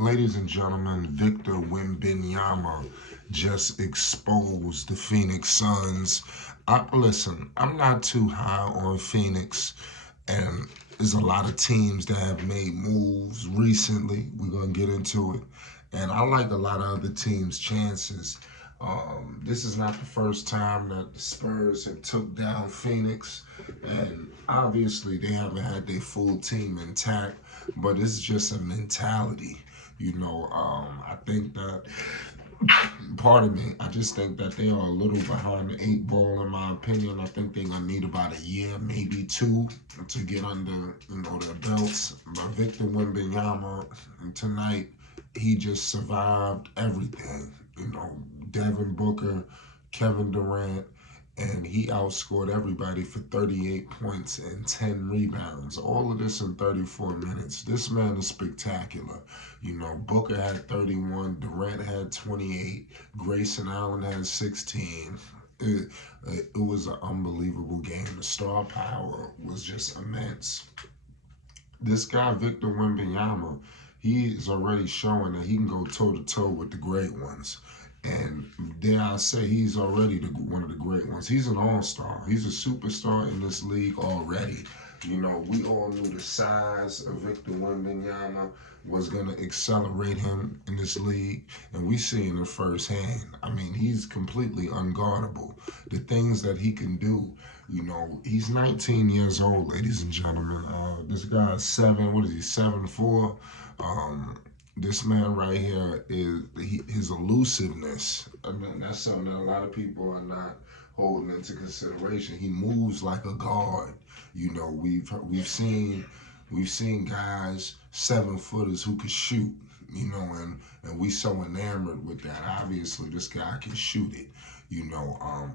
Ladies and gentlemen, Victor Wembanyama just exposed the Phoenix Suns. Listen, I'm not too high on Phoenix, and there's a lot of teams that have made moves recently. We're going to get into it. And I like a lot of other teams' chances. This is not the first time that the Spurs have took down Phoenix, and obviously they haven't had their full team intact, but it's just a mentality. I think that, pardon me, I just think that they are a little behind the eight ball in my opinion. I think they're gonna need about a year, maybe two, to get under, their belts. But Victor Wembanyama tonight, he just survived everything. Devin Booker, Kevin Durant, and he outscored everybody for 38 points and 10 rebounds. All of this in 34 minutes. This man is spectacular. Booker had 31, Durant had 28, Grayson Allen had 16. It was an unbelievable game. The star power was just immense. This guy, Victor Wembanyama, he is already showing that he can go toe to toe with the great ones. And dare I say, he's already one of the great ones. He's an all-star. He's a superstar in this league already. We all knew the size of Victor Wembanyama was going to accelerate him in this league, and we seen it firsthand. I mean, he's completely unguardable. The things that he can do, he's 19 years old, ladies and gentlemen. This guy is 7'4". This man right here is his elusiveness. I mean, that's something that a lot of people are not holding into consideration. He moves like a guard. We've seen guys 7-footers who could shoot. And we so enamored with that. Obviously, this guy can shoot it.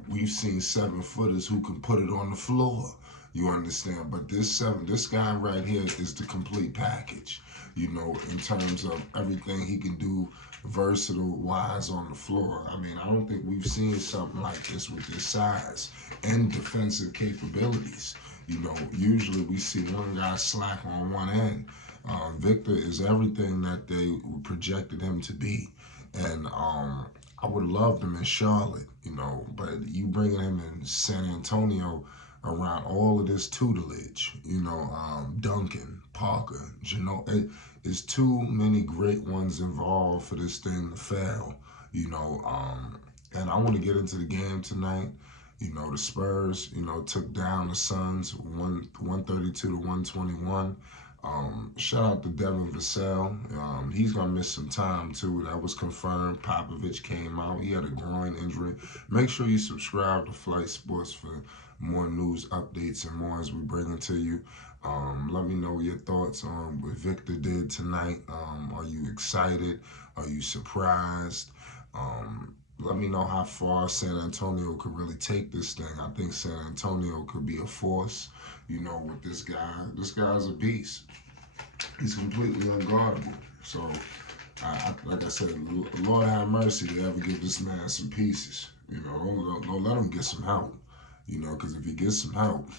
We've seen 7-footers who can put it on the floor. You understand? But this guy right here is the complete package. In terms of everything he can do, versatile wise on the floor. I mean, I don't think we've seen something like this with this size and defensive capabilities. Usually we see one guy slack on one end. Victor is everything that they projected him to be, and I would have loved him in Charlotte, but you bringing him in San Antonio around all of this tutelage, Duncan, Parker, it's too many great ones involved for this thing to fail, and I want to get into the game tonight. The Spurs, took down the Suns 132 to 121. Shout out to Devin Vassell. He's going to miss some time, too. That was confirmed. Popovich came out. He had a groin injury. Make sure you subscribe to Flight Sports for more news updates and more as we bring it to you. Let me know your thoughts on what Victor did tonight. Are you excited? Are you surprised? Let me know how far San Antonio could really take this thing. I think San Antonio could be a force, with this guy. This guy's a beast. He's completely unguardable. So, like I said, Lord have mercy to ever give this man some pieces. Don't let him get some help. Because if he gets some help,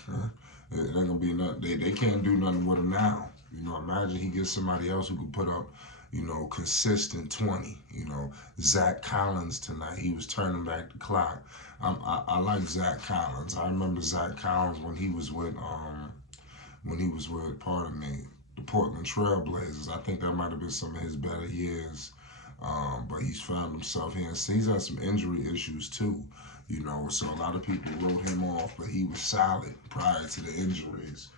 it ain't gonna be nothing. They can't do nothing with him now. Imagine he gets somebody else who can put up, consistent 20. Zach Collins tonight, he was turning back the clock. I like Zach Collins. I remember Zach Collins when he was with, pardon me, the Portland Trailblazers. I think that might have been some of his better years. But he's found himself here. So he's had some injury issues too. So a lot of people wrote him off, but he was solid prior to the injuries.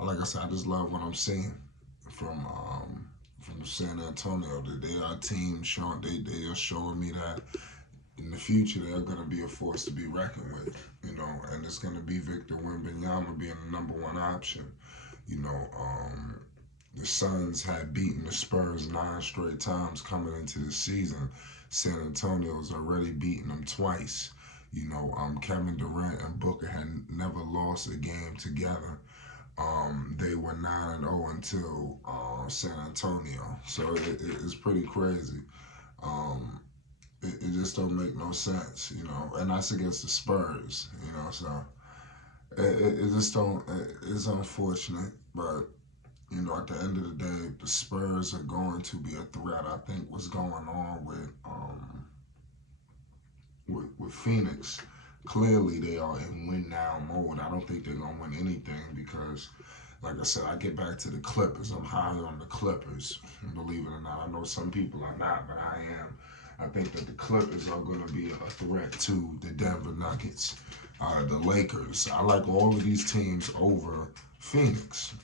Like I said, I just love what I'm seeing from San Antonio. They are a team showing they are showing me that in the future they're going to be a force to be reckoned with. And it's going to be Victor Wembanyama being the number one option. The Suns had beaten the Spurs 9 straight times coming into the season. San Antonio's already beaten them twice. Kevin Durant and Booker had never lost a game together. They were 9-0 until San Antonio. So it's pretty crazy. It just don't make no sense, and that's against the Spurs, so it just don't, it's unfortunate, but You know, at the end of the day, the Spurs are going to be a threat. I think what's going on with Phoenix, clearly they are in win now mode. I don't think they're gonna win anything because, like I said, I get back to the Clippers. I'm high on the Clippers, believe it or not. I know some people are not, but I am. I think that the Clippers are going to be a threat to the Denver Nuggets, the Lakers. I like all of these teams over Phoenix.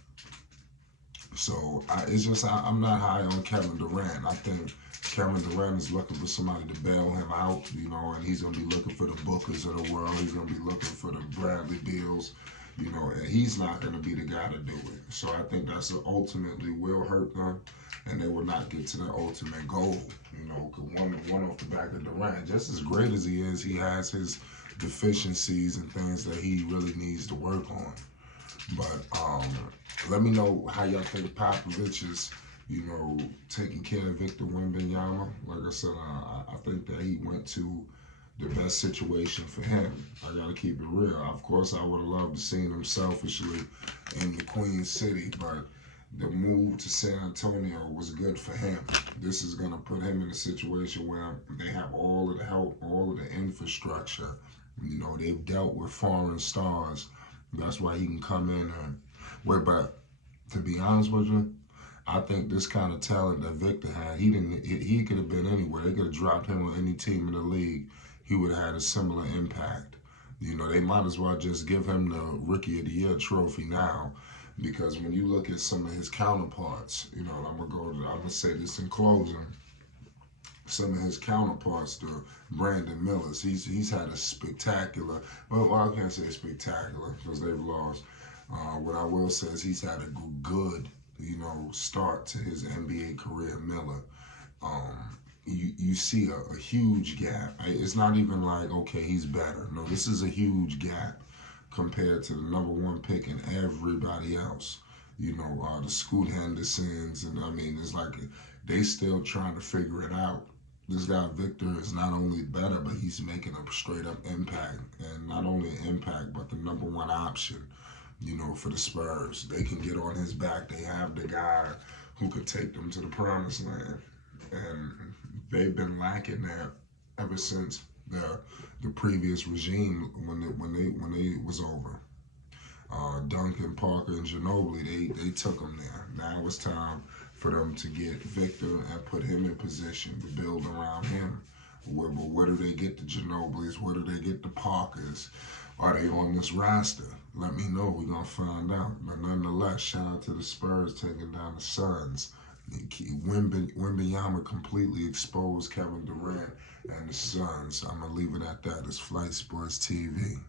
So it's just I'm not high on Kevin Durant. I think Kevin Durant is looking for somebody to bail him out, you know, and he's gonna be looking for the Bookers of the world. He's gonna be looking for the Bradley Beals, you know, and he's not gonna be the guy to do it. So I think that's ultimately will hurt them, and they will not get to the ultimate goal. You know, one off the back of Durant, just as great as he is, he has his deficiencies and things that he really needs to work on. But let me know how y'all think Popovich is, you know, taking care of Victor Wembanyama. Like I said, I think that he went to the best situation for him. I gotta keep it real. Of course, I would have loved to see him selfishly in the Queen City, but the move to San Antonio was good for him. This is gonna put him in a situation where they have all of the help, all of the infrastructure. You know, they've dealt with foreign stars. That's why he can come in and wait. But to be honest with you, I think this kind of talent that Victor had, he didn't. He could have been anywhere. They could have dropped him on any team in the league. He would have had a similar impact. You know, they might as well just give him the Rookie of the Year trophy now, because when you look at some of his counterparts, you know, I'm gonna say this in closing. Some of his counterparts, the Brandon Millers, he's had a spectacular. Well, I can't say spectacular because they've lost. What I will say is he's had a good, you know, start to his NBA career. Miller, you see a huge gap. It's not even like, okay, he's better. No, this is a huge gap compared to the number one pick and everybody else. You know, the Scoot Hendersons, and I mean, it's like they still trying to figure it out. This guy Victor is not only better, but he's making a straight up impact, and not only an impact, but the number one option. You know, for the Spurs, they can get on his back. They have the guy who could take them to the promised land, and they've been lacking that ever since the previous regime when they was over. Duncan, Parker, and Ginobili, they took them there. Now it's time for them to get Victor and put him in position to build around him. Where do they get the Ginobilis? Where do they get the Parkers? Are they on this roster? Let me know. We're going to find out. But nonetheless, shout out to the Spurs taking down the Suns. Wembanyama completely exposed Kevin Durant and the Suns. I'm going to leave it at that. It's Flight Sports TV.